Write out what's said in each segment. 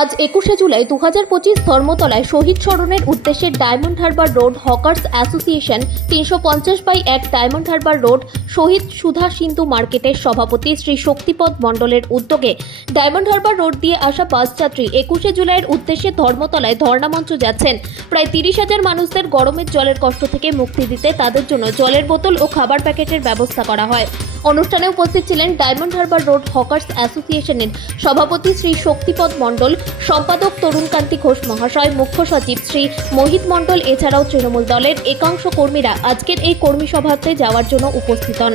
আজ একুশে জুলাই দু হাজার পঁচিশ ধর্মতলায় শহীদ স্মরণের উদ্দেশ্যে Diamond Harbour Road hawkers association তিনশো পঞ্চাশ বাই এক ডায়মন্ড হারবার রোড শহীদ সুধা সিন্ধু মার্কেটের সভাপতি শ্রী শক্তিপদ মণ্ডলের উদ্যোগে ডায়মন্ড হারবার রোড দিয়ে আসা বাস যাত্রী একুশে জুলাইয়ের উদ্দেশ্যে ধর্মতলায় ধর্ণামঞ্চ যাচ্ছেন। প্রায় তিরিশ হাজার মানুষদের গরমের জলের কষ্ট থেকে মুক্তি দিতে তাদের জন্য জলের বোতল ও খাবার প্যাকেটের ব্যবস্থা করা হয়। অনুষ্ঠানে উপস্থিত ছিলেন ডায়মন্ড হারবার রোড হকার্স অ্যাসোসিয়েশনের সভাপতি শ্রী শক্তিপদ মণ্ডল, সম্পাদক তরুণকান্তি ঘোষ মহাশয়, মুখ্য সচিব শ্রী মোহিত মণ্ডল, এছাড়াও তৃণমূল দলের একাংশ কর্মীরা আজকের এই কর্মী সভাতে যাওয়ার জন্য উপস্থিত হন।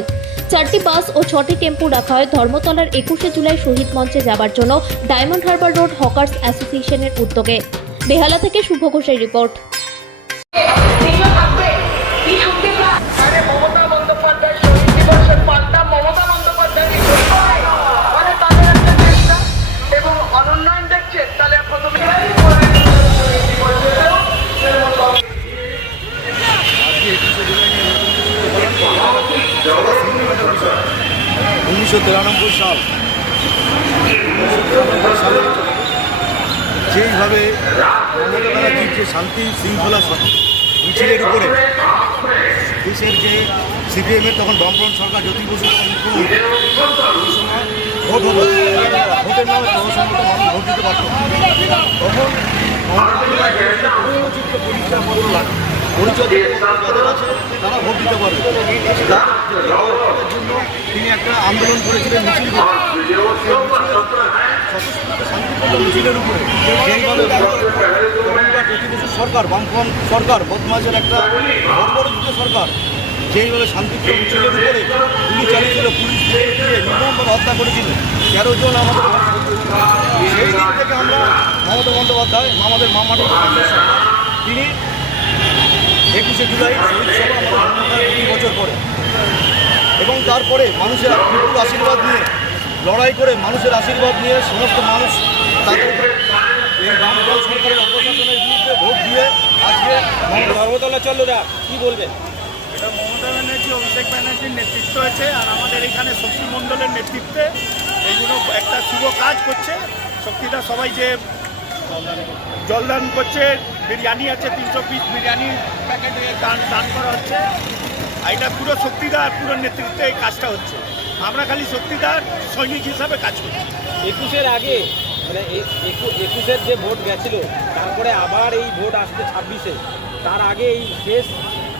চারটি বাস ও ছটি টেম্পু রাখা হয় ধর্মতলার একুশে জুলাই শহীদ মঞ্চে যাবার জন্য ডায়মন্ড হারবার রোড হকার্স অ্যাসোসিয়েশনের উদ্যোগে। বেহালা থেকে শুভ ঘোষের রিপোর্ট। উনিশশো তিরানব্বই সাল যেইভাবে যে শান্তি শৃঙ্খলা মিছিলের উপরে দেশের যে সিপিএমের তখন বামফ্রন্ট সরকার জ্যোতি বসু ভোট হলো ভোটের নামে জনসম্মত মানুষ ভোট দিতে পারত। তখন পরিচয় পত্র পরিচয় যাদের আছে তারা ভোট দিতে পারবে জন্য তিনি একটা আন্দোলন করেছিলেন মিছিল মিছিলে স্বতঃস্ফূর্ত শান্তিপূর্ণ মিছিলের উপরে। যেইভাবে তখনকার জ্যোতি সরকার বামফ্রন্ট সরকার বদমাসের একটা বর্বরচিত সরকার যেইভাবে শান্তিপূর্ণ মিছিলের উপরে গুলি চালিয়েছিল পুলিশ নির্মমভাবে হত্যা করেছিল তেরো জন আমাদের সেই দিন থেকে আমরা মমতা বন্দ্যোপাধ্যায় আমাদের মামাটি তিনি একুশে জুলাই শহীদ সভা আমাদের বছর পরে। এবং তারপরে মানুষের বিপুল আশীর্বাদ নিয়ে লড়াই করে মানুষের আশীর্বাদ নিয়ে সমস্ত মানুষ তাদের এই বামফ্রন্ট সরকারের অপশাসনের বিরুদ্ধে ভোট দিয়ে আজকে ধর্মতলা চল্লুরা কি বলবেন? এটা মমতা ব্যানার্জি অভিষেক ব্যানার্জির নেতৃত্ব আছে আর আমাদের এখানে শক্তি মণ্ডলের নেতৃত্বে এইগুলো একটা শুভ কাজ করছে। শক্তিটা সবাই যে জলদান করছে বিরিয়ানি আছে তিনশো পিস বিরিয়ানি প্যাকেটে দান দান করা হচ্ছে। আর এটা পুরো শক্তিদার পুরো নেতৃত্বে এই কাজটা হচ্ছে। আমরা খালি শক্তিদার সৈনিক হিসাবে কাজ করছি। একুশের আগে মানে এই একু- একুশের যে ভোট গেছিল তারপরে আবার এই ভোট আসছে ছাব্বিশে। তার আগে এই শেষ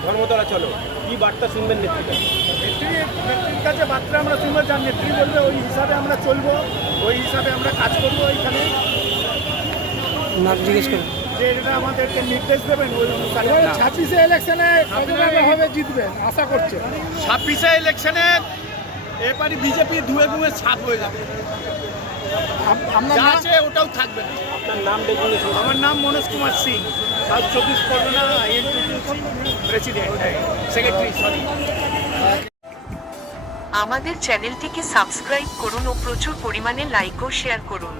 ধর্মতলা চলো। কি বার্তা শুনবেন নেতৃত্বে? নেত্রী নেত্রীর কাছে বার্তা আমরা শুনব যার নেত্রী বলবে ওই হিসাবে আমরা চলবো ওই হিসাবে আমরা কাজ করব এইখানে। যে এটা আমাদেরকে নির্দেশ দেবেন ওই অনুসারে ছাব্বিশে ইলেকশনে হবে জিতবেন আশা করছে। ছাব্বিশে ইলেকশনে এবারই বিজেপি ধুয়ে ধুয়ে ছাপ হয়ে যাবে। আছে ওটাও থাকবে না। আপনার নাম দেখুন। আমার নাম মনোজ কুমার সিং। সাউথ চব্বিশ পরগনা প্রেসিডেন্ট সেক্রেটারি সরি আমাদের চ্যানেলটিকে সাবস্ক্রাইব করুন ও প্রচুর পরিমাণে লাইক ও শেয়ার করুন।